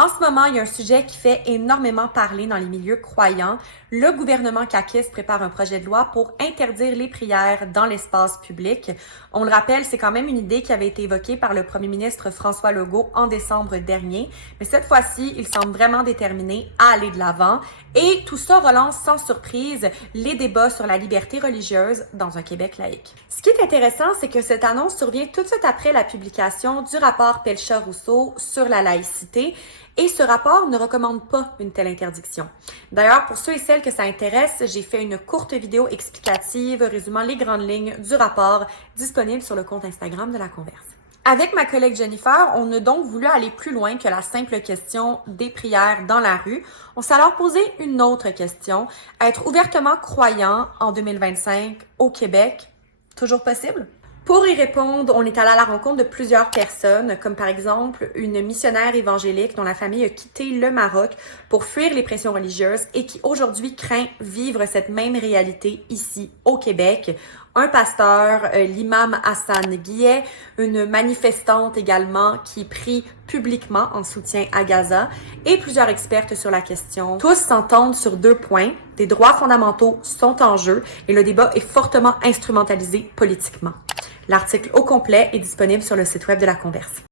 En ce moment, il y a un sujet qui fait énormément parler dans les milieux croyants. Le gouvernement caquiste prépare un projet de loi pour interdire les prières dans l'espace public. On le rappelle, c'est quand même une idée qui avait été évoquée par le premier ministre François Legault en décembre dernier. Mais cette fois-ci, il semble vraiment déterminé à aller de l'avant. Et tout ça relance sans surprise les débats sur la liberté religieuse dans un Québec laïque. Ce qui est intéressant, c'est que cette annonce survient tout de suite après la publication du rapport Pelcha-Rousseau sur la laïcité. Et ce rapport ne recommande pas une telle interdiction. D'ailleurs, pour ceux et celles que ça intéresse, j'ai fait une courte vidéo explicative résumant les grandes lignes du rapport disponible sur le compte Instagram de La Converse. Avec ma collègue Jennifer, on a donc voulu aller plus loin que la simple question des prières dans la rue. On s'est alors posé une autre question. Être ouvertement croyant en 2025 au Québec, toujours possible? Pour y répondre, on est allé à la rencontre de plusieurs personnes, comme par exemple une missionnaire évangélique dont la famille a quitté le Maroc pour fuir les pressions religieuses et qui aujourd'hui craint vivre cette même réalité ici au Québec. Un pasteur, l'imam Hassan Guillet, une manifestante également qui prie publiquement en soutien à Gaza et plusieurs expertes sur la question. Tous s'entendent sur 2 points. Des droits fondamentaux sont en jeu et le débat est fortement instrumentalisé politiquement. L'article au complet est disponible sur le site web de La Converse.